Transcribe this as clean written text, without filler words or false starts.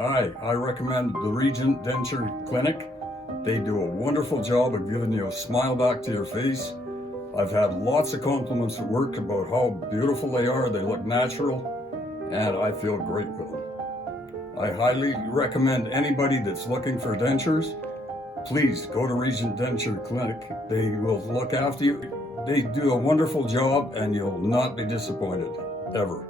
Hi, I recommend the Regent Denture Clinic. They do a wonderful job of giving you a smile back to your face. I've had lots of compliments at work about how beautiful they are. They look natural, and I feel great with them. I highly recommend anybody that's looking for dentures, please go to Regent Denture Clinic. They will look after you. They do a wonderful job, and you'll not be disappointed, ever.